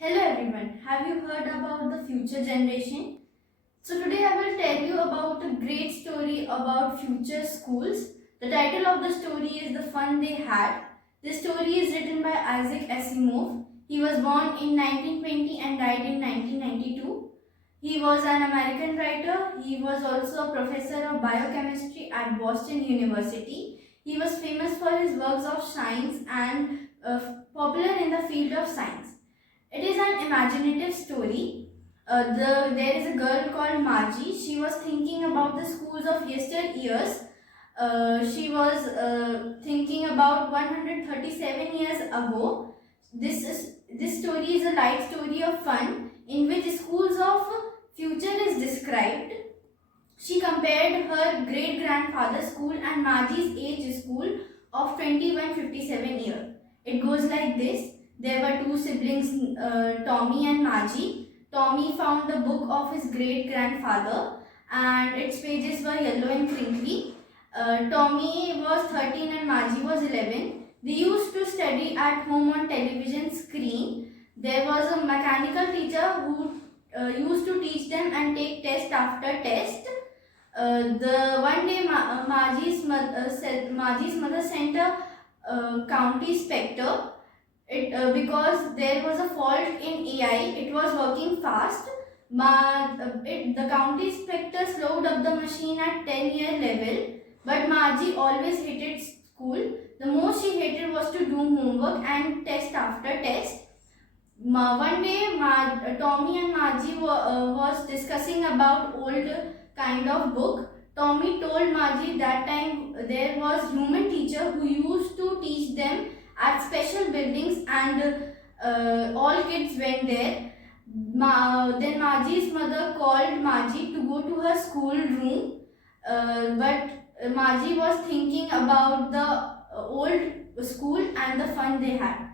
Hello everyone, have you heard about the future generation? So today I will tell you about a great story about future schools. The title of the story is The Fun They Had. This story is written by Isaac Asimov. He was born in 1920 and died in 1992. He was an American writer. He was also a professor of biochemistry at Boston University. He was famous for his works of science and popular in the field of science. It is an imaginative story. There is a girl called Margie. She was thinking about the schools of yesteryears. She was thinking about 137 years ago. This story is a light story of fun in which schools of future is described. She compared her great grandfather's school and Margie's age school of 2157 years. It goes like this. There were two siblings, Tommy and Margie. Tommy found the book of his great grandfather and its pages were yellow and crinkly. Tommy was 13 and Margie was 11. They used to study at home on television screen. There was a mechanical teacher who used to teach them and take test after test. The one day Margie's mother sent a county inspector. Because there was a fault in AI, it was working fast. The county inspector slowed up the machine at 10-year level, but Margie always hated school. The most she hated was to do homework and test after test. One day, Tommy and Margie was discussing about old kind of book. Tommy told Margie that time there was human teacher who used to teach them at special buildings and all kids went there. Then Margie's mother called Margie to go to her school room, but Margie was thinking about the old school and the fun they had.